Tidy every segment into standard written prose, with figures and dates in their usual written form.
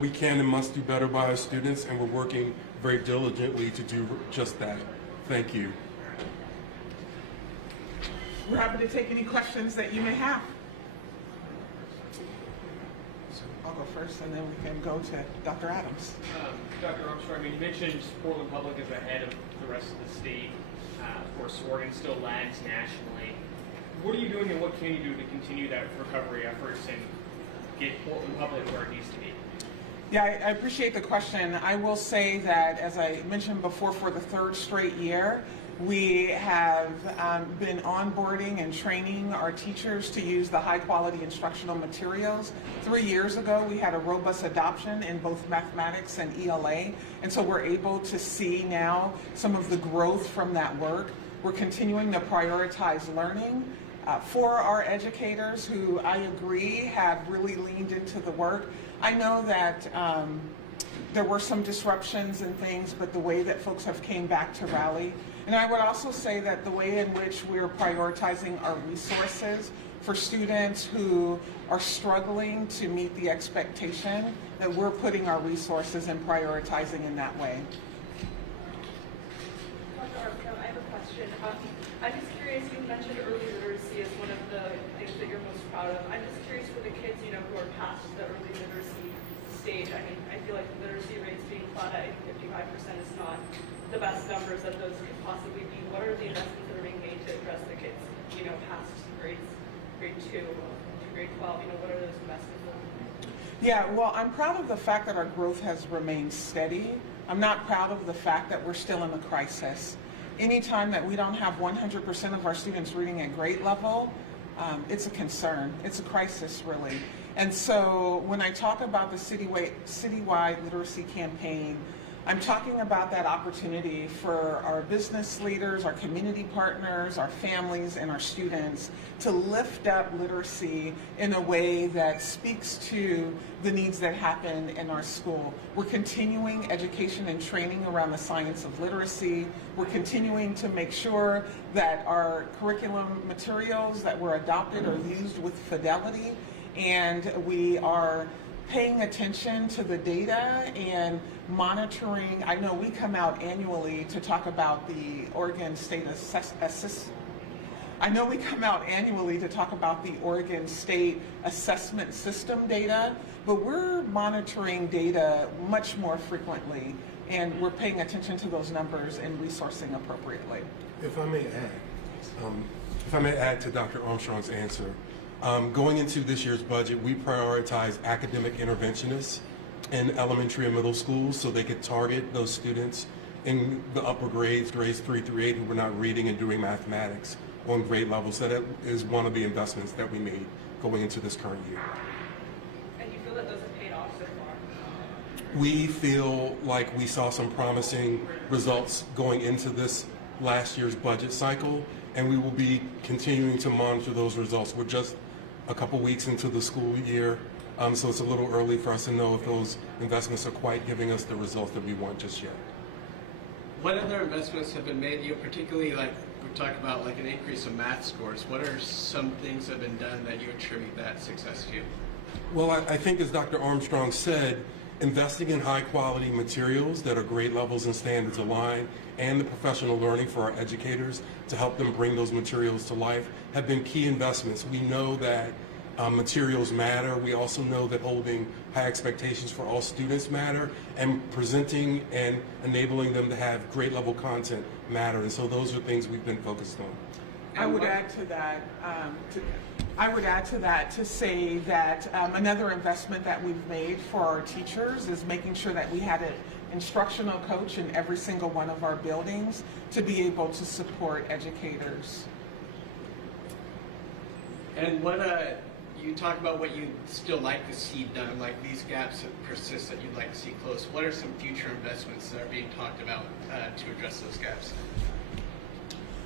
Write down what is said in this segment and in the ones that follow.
We can and must do better by our students, and we're working very diligently to do just that. Thank you. We're happy to take any questions that you may have. I'll go first, and then we can go to Dr. Adams. Dr. Armstrong, you mentioned Portland Public is ahead of the rest of the state. Of course, Oregon still lags nationally. What are you doing, and what can you do to continue that recovery efforts and get Portland Public where it needs to be? Yeah, I appreciate the question. I will say that, as I mentioned before, for the third straight year, we have been onboarding and training our teachers to use the high-quality instructional materials. 3 years ago, we had a robust adoption in both mathematics and ELA, and so we're able to see now some of the growth from that work. We're continuing to prioritize learning for our educators, who I agree have really leaned into the work. I know that there were some disruptions and things, but the way that folks have came back to rally. And I would also say that the way in which we're prioritizing our resources for students who are struggling to meet the expectation, that we're putting our resources and prioritizing in that way. Dr. Armstrong, I have a question. I'm just curious, you mentioned early literacy as one of the things that you're most proud of. I'm just curious for the kids, who are past the early literacy stage. I mean, I feel like the literacy rates being flat at 55% is not the best numbers that those could possibly be. What are the investments that are being made to address the kids, past grade 2 to grade 12? What are those investments? Yeah, well, I'm proud of the fact that our growth has remained steady. I'm not proud of the fact that we're still in a crisis. Anytime that we don't have 100% of our students reading at grade level, it's a concern. It's a crisis, really. And so when I talk about the citywide literacy campaign, I'm talking about that opportunity for our business leaders, our community partners, our families, and our students to lift up literacy in a way that speaks to the needs that happen in our school. We're continuing education and training around the science of literacy. We're continuing to make sure that our curriculum materials that were adopted are used with fidelity, and we are paying attention to the data and monitoring. I know we come out annually to talk about the Oregon State Assessment System data, but we're monitoring data much more frequently, and we're paying attention to those numbers and resourcing appropriately. If I may add to Dr. Armstrong's answer, going into this year's budget, we prioritize academic interventionists in elementary and middle schools so they could target those students in the upper grades 3 through 8, who were not reading and doing mathematics on grade levels. So that is one of the investments that we made going into this current year. And you feel that those have paid off so far? We feel like we saw some promising results going into this last year's budget cycle, and we will be continuing to monitor those results. We're just a couple weeks into the school year, so it's a little early for us to know if those investments are quite giving us the results that we want just yet. What other investments have been made, particularly like we talk about like an increase in math scores? What are some things that have been done that you attribute that success to? Well, I think, as Dr. Armstrong said, investing in high quality materials that are grade levels and standards aligned, and the professional learning for our educators to help them bring those materials to life have been key investments. We know that materials matter. We also know that holding high expectations for all students matter, and presenting and enabling them to have grade level content matter. And so those are things we've been focused on. I would add to that to say that another investment that we've made for our teachers is making sure that we had an instructional coach in every single one of our buildings to be able to support educators. And what you talk about what you'd still like to see done, like these gaps that persist that you'd like to see closed. What are some future investments that are being talked about to address those gaps?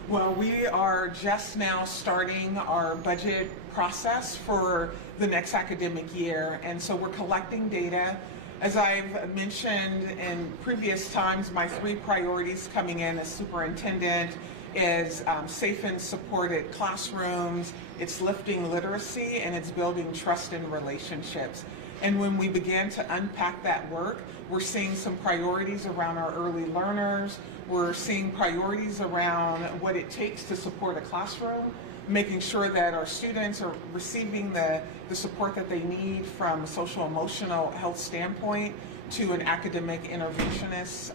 Well, we are just now starting our budget process for the next academic year, and so we're collecting data. As I've mentioned in previous times, my 3 priorities coming in as superintendent is safe and supported classrooms, it's lifting literacy, and it's building trust in relationships. And when we began to unpack that work, we're seeing some priorities around our early learners. We're seeing priorities around what it takes to support a classroom, making sure that our students are receiving the support that they need from a social emotional health standpoint to an academic interventionist,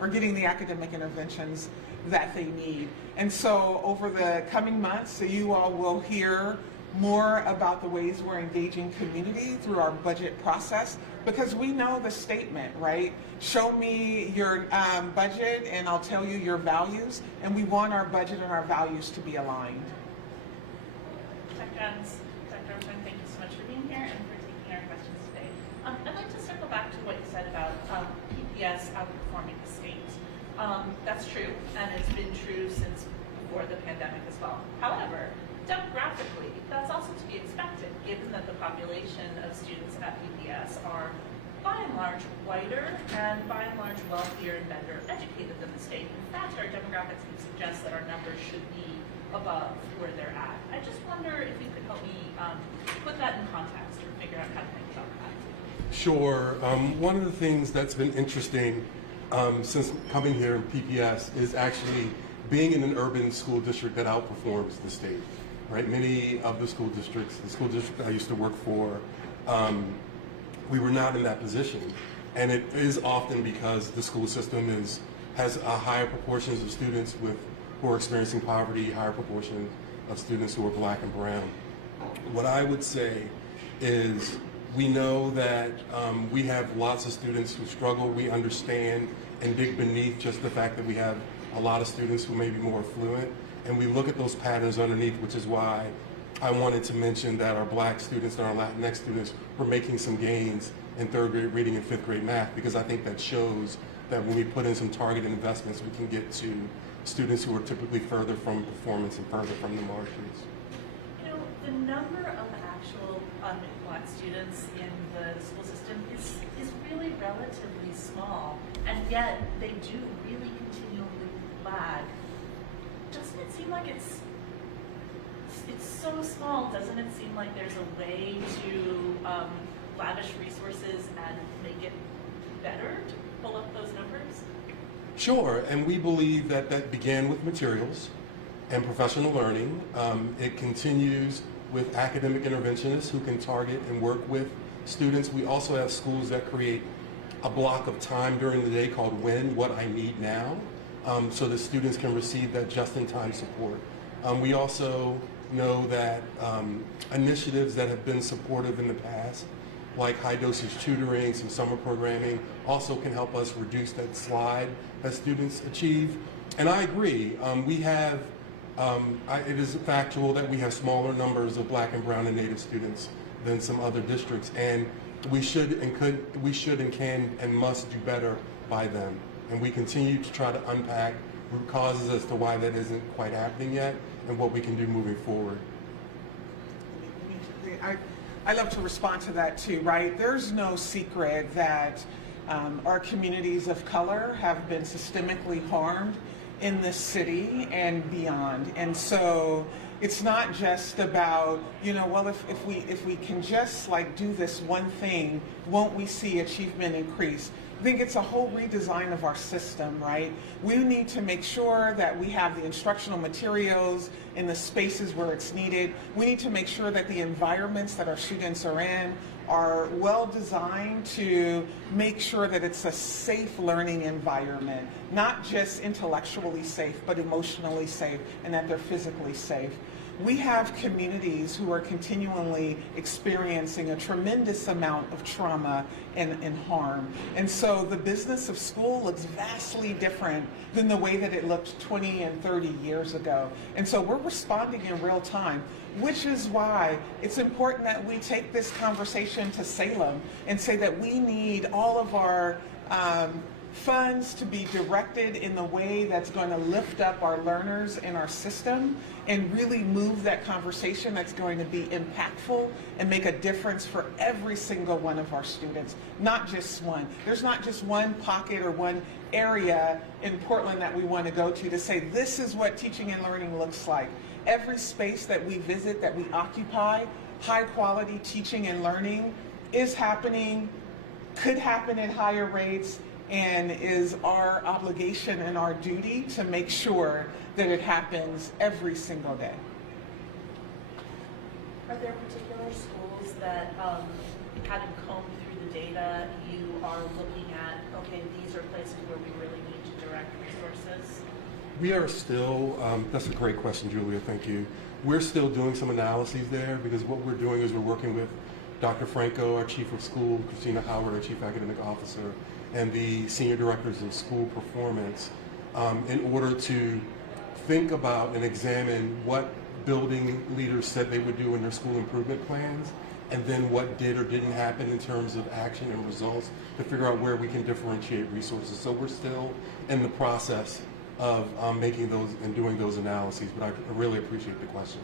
or getting the academic interventions that they need. And so over the coming months, you all will hear more about the ways we're engaging community through our budget process, because we know the statement, right? Show me your budget and I'll tell you your values, and we want our budget and our values to be aligned. Dr. Adams, Dr. Armstrong, thank you so much for being here and for taking our questions today. I'd like to circle back to what you said about PPS outperforming the state. That's true, and it's been true since before the pandemic as well. However, demographically, that's also to be expected, given that the population of students at PPS are by and large whiter and by and large wealthier and better educated than the state. In fact, our demographics would suggest that our numbers should be above where they're at. I just wonder if you could help me put that in context or figure out how to think about that. Sure. One of the things that's been interesting since coming here in PPS is actually being in an urban school district that outperforms the state. Right, many of the school districts, the school district I used to work for, we were not in that position, and it is often because the school system has a higher proportions of students who are experiencing poverty, higher proportion of students who are black and brown. What I would say is we know that we have lots of students who struggle. We understand and dig beneath just the fact that we have a lot of students who may be more affluent. And we look at those patterns underneath, which is why I wanted to mention that our black students and our Latinx students were making some gains in third grade reading and fifth grade math, because I think that shows that when we put in some targeted investments, we can get to students who are typically further from performance and further from the margins. You know, the number of actual black students in the school system is really relatively small, and yet they do really continually lag. Doesn't it seem like it's so small? Doesn't it seem like there's a way to lavish resources and make it better to pull up those numbers? Sure, and we believe that that began with materials and professional learning. It continues with academic interventionists who can target and work with students. We also have schools that create a block of time during the day called WIN, What I Need Now, so that students can receive that just-in-time support. We also know that initiatives that have been supportive in the past, like high-dosage tutoring, some summer programming, also can help us reduce that slide that students achieve. And I agree, we have, it is factual that we have smaller numbers of black and brown and native students than some other districts, and we should and can and must do better by them. And we continue to try to unpack root causes as to why that isn't quite happening yet and what we can do moving forward. I love to respond to that too, right? There's no secret that our communities of color have been systemically harmed in this city and beyond. And so it's not just about, well, if we can just like do this one thing, won't we see achievement increase? I think it's a whole redesign of our system, right? We need to make sure that we have the instructional materials in the spaces where it's needed. We need to make sure that the environments that our students are in are well designed to make sure that it's a safe learning environment, not just intellectually safe, but emotionally safe, and that they're physically safe. We have communities who are continually experiencing a tremendous amount of trauma and harm. And so the business of school looks vastly different than the way that it looked 20 and 30 years ago. And so we're responding in real time, which is why it's important that we take this conversation to Salem and say that we need all of our funds to be directed in the way that's going to lift up our learners in our system and really move that conversation that's going to be impactful and make a difference for every single one of our students, not just one. There's not just one pocket or one area in Portland that we want to go to say this is what teaching and learning looks like. Every space that we visit, that we occupy, high quality teaching and learning is happening, could happen at higher rates, and is our obligation and our duty to make sure that it happens every single day. Are there particular schools that, having combed through the data, you are looking at, okay, these are places where we really need to direct resources? We are still, that's a great question, Julia, thank you. We're still doing some analyses there because what we're doing is we're working with Dr. Franco, our Chief of School, Christina Howard, our Chief Academic Officer, and the Senior Directors of School Performance in order to think about and examine what building leaders said they would do in their school improvement plans, and then what did or didn't happen in terms of action and results to figure out where we can differentiate resources. So we're still in the process of making those and doing those analyses, but I really appreciate the question.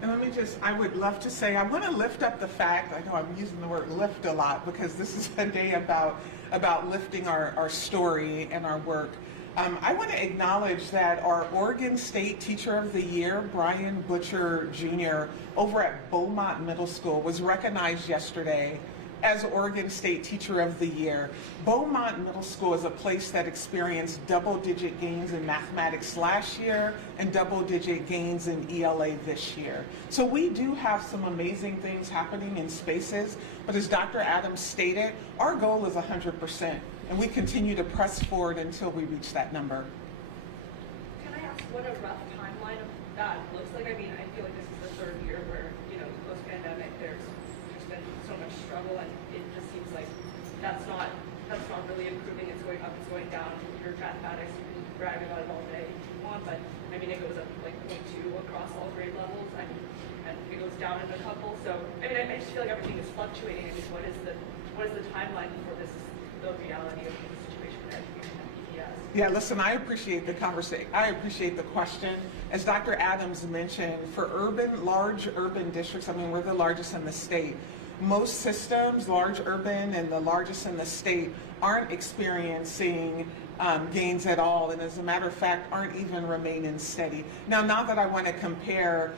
And let me just, I would love to say, I want to lift up the fact, I know I'm using the word lift a lot because this is a day about lifting our story and our work. I want to acknowledge that our Oregon State Teacher of the Year, Brian Butcher Jr., over at Beaumont Middle School, was recognized yesterday as Oregon State Teacher of the Year. Beaumont Middle School is a place that experienced double-digit gains in mathematics last year and double-digit gains in ELA this year. So we do have some amazing things happening in spaces, but as Dr. Adams stated, our goal is 100%, and we continue to press forward until we reach that number. Can I ask what a rough timeline of that looks like? I mean, I feel like this is the third year where, post-pandemic, there's been so much struggle, and it just seems like that's not really improving. It's going up, it's going down. Your mathematics, you can brag about it all day if you want, but I mean, it goes up like 0.2 across all grade levels. I mean, and it goes down in a couple. So I mean, I just feel like everything is fluctuating. I mean, what is the timeline before this is the reality of the situation with education at PPS? Yeah, listen, I appreciate the conversation. I appreciate the question. As Dr. Adams mentioned, for large urban districts, I mean, we're the largest in the state. Most systems, large urban and the largest in the state, aren't experiencing gains at all, and as a matter of fact, aren't even remaining steady. Now, not that I want to compare,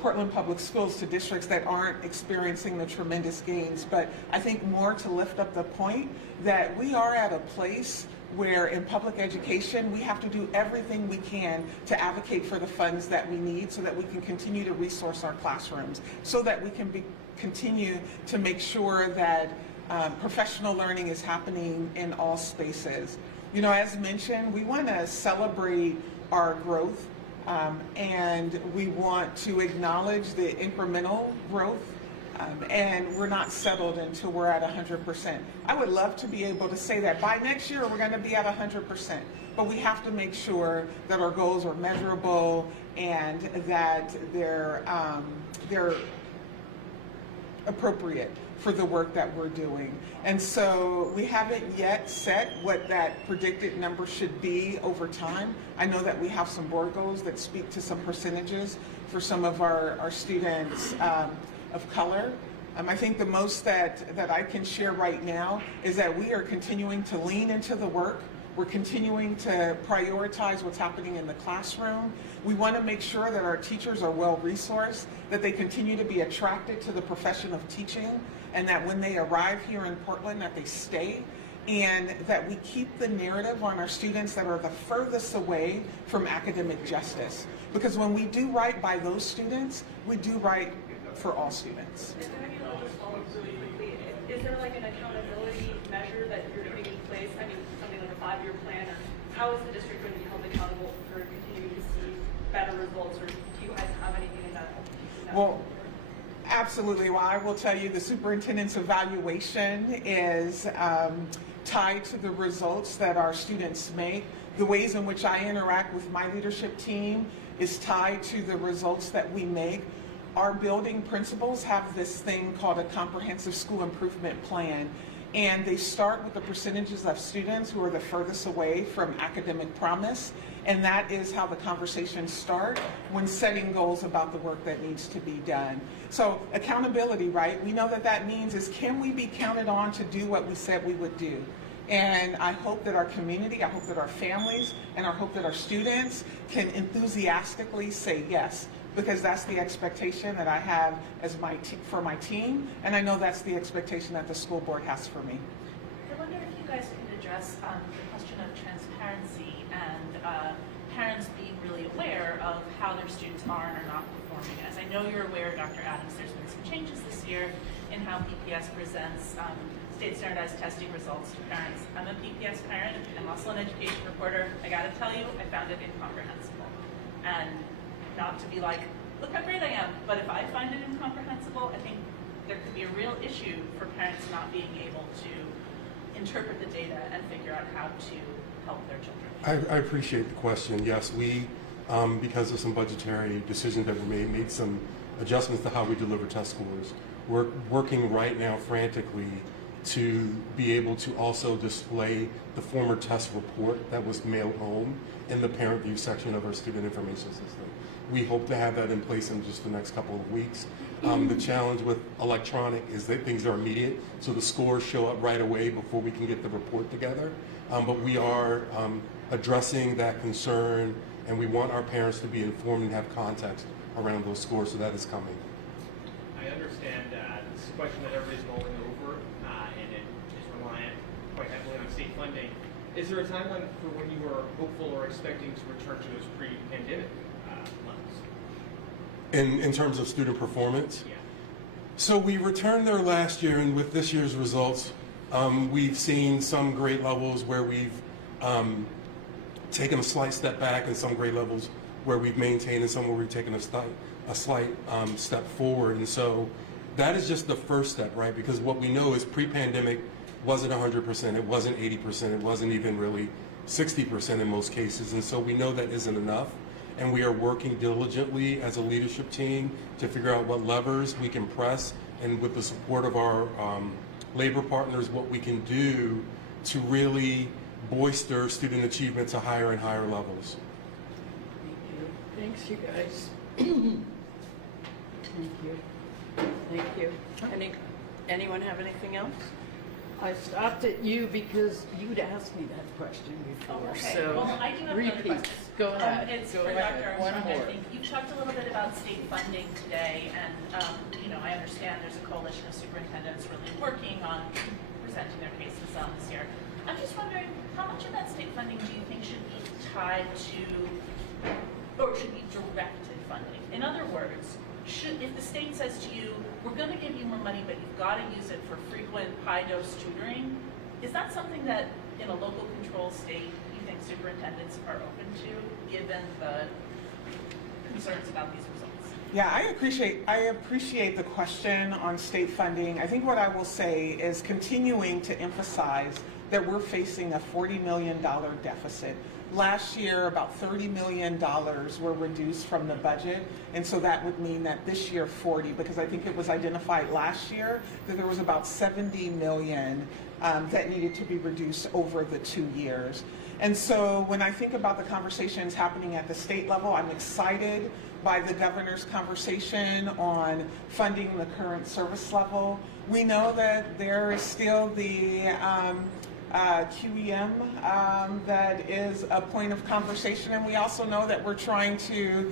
Portland Public Schools to districts that aren't experiencing the tremendous gains, but I think more to lift up the point that we are at a place where in public education, we have to do everything we can to advocate for the funds that we need so that we can continue to resource our classrooms, so that we can continue to make sure that professional learning is happening in all spaces. As mentioned, we want to celebrate our growth and we want to acknowledge the incremental growth. And we're not settled until we're at 100%. I would love to be able to say that by next year we're going to be at 100%, but we have to make sure that our goals are measurable and that they're appropriate for the work that we're doing. And so we haven't yet set what that predicted number should be over time. I know that we have some board goals that speak to some percentages for some of our students of color. I think the most that I can share right now is that we are continuing to lean into the work. We're continuing to prioritize what's happening in the classroom. We want to make sure that our teachers are well resourced, that they continue to be attracted to the profession of teaching, and that when they arrive here in Portland that they stay, and that we keep the narrative on our students that are the furthest away from academic justice. Because when we do right by those students, we do right for all students. Is there any other just follow up really quickly? Is there like an accountability measure that you're putting in place? I mean, something like a 5-year plan, or how is the district going to be held accountable for continuing to see better results, or do you guys have anything in that? Well, absolutely. Well, I will tell you the superintendent's evaluation is tied to the results that our students make. The ways in which I interact with my leadership team is tied to the results that we make. Our building principals have this thing called a comprehensive school improvement plan, and they start with the percentages of students who are the furthest away from academic promise, and that is how the conversations start when setting goals about the work that needs to be done. So accountability, right? We know that that means is, can we be counted on to do what we said we would do? And I hope that our community, I hope that our families, and I hope that our students can enthusiastically say yes. because that's the expectation that I have as for my team, and I know that's the expectation that the school board has for me. I wonder if you guys could address the question of transparency and parents being really aware of how their students are and are not performing. As I know you're aware, Dr. Adams, there's been some changes this year in how PPS presents state standardized testing results to parents. I'm a PPS parent. I'm also an education reporter. I gotta tell you, I found it incomprehensible. And not to be like, look how great I am, but if I find it incomprehensible, I think there could be a real issue for parents not being able to interpret the data and figure out how to help their children. I appreciate the question. Yes, we, because of some budgetary decisions that were made some adjustments to how we deliver test scores. We're working right now frantically to be able to also display the former test report that was mailed home in the parent view section of our student information system. We hope to have that in place in just the next couple of weeks. The challenge with electronic is that things are immediate, so the scores show up right away before we can get the report together. But we are addressing that concern, and we want our parents to be informed and have context around those scores, so that is coming. I understand this is a question that everybody's mulling over, and it is reliant quite heavily on state funding. Is there a timeline for when you were hopeful or expecting to return to those pre-pandemic levels? In terms of student performance? Yeah. So we returned there last year, and with this year's results, we've seen some grade levels where we've taken a slight step back, and some grade levels where we've maintained, and some where we've taken a slight step forward. And so that is just the first step, right? Because what we know is pre-pandemic wasn't 100%, it wasn't 80%, it wasn't even really 60% in most cases. And so we know that isn't enough. And we are working diligently as a leadership team to figure out what levers we can press, and with the support of our labor partners, what we can do to really bolster student achievement to higher and higher levels. Thanks, you guys. Thank you. Thank you. Anyone have anything else? I stopped at you because you'd asked me that question before. Oh, okay. So well, I do have another repeat. question. Go ahead. It's Go for ahead. Dr. One Armstrong. more. I think you talked a little bit about state funding today, and you know, I understand there's a coalition of superintendents really working on presenting their cases this year. I'm just wondering, how much of that state funding do you think should be tied to, or should be directed funding? In other words, if the state says to you, we're going to give you more money, but you've got to use it for frequent high-dose tutoring, is that something that in a local control state you think superintendents are open to, given the concerns about these results? Yeah, I appreciate the question on state funding. I think what I will say is continuing to emphasize that we're facing a $40 million deficit. Last year, about $30 million were reduced from the budget, and so that would mean that this year 40, because I think it was identified last year that there was about 70 million that needed to be reduced over the 2 years. And so when I think about the conversations happening at the state level, I'm excited by the governor's conversation on funding the current service level. We know that there is still the QEM that is a point of conversation, and we also know that we're trying to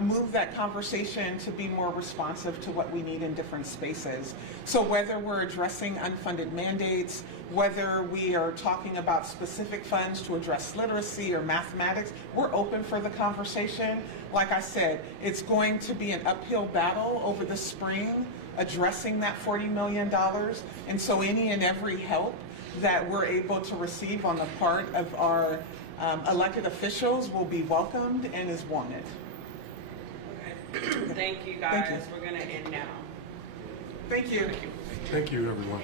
move that conversation to be more responsive to what we need in different spaces. So whether we're addressing unfunded mandates, whether we are talking about specific funds to address literacy or mathematics, we're open for the conversation. Like I said, it's going to be an uphill battle over the spring addressing that $40 million, and so any and every help that we're able to receive on the part of our elected officials will be welcomed and is wanted. Okay. Thank you, guys. Thank you. We're going to end now. Thank you. Thank you, everyone.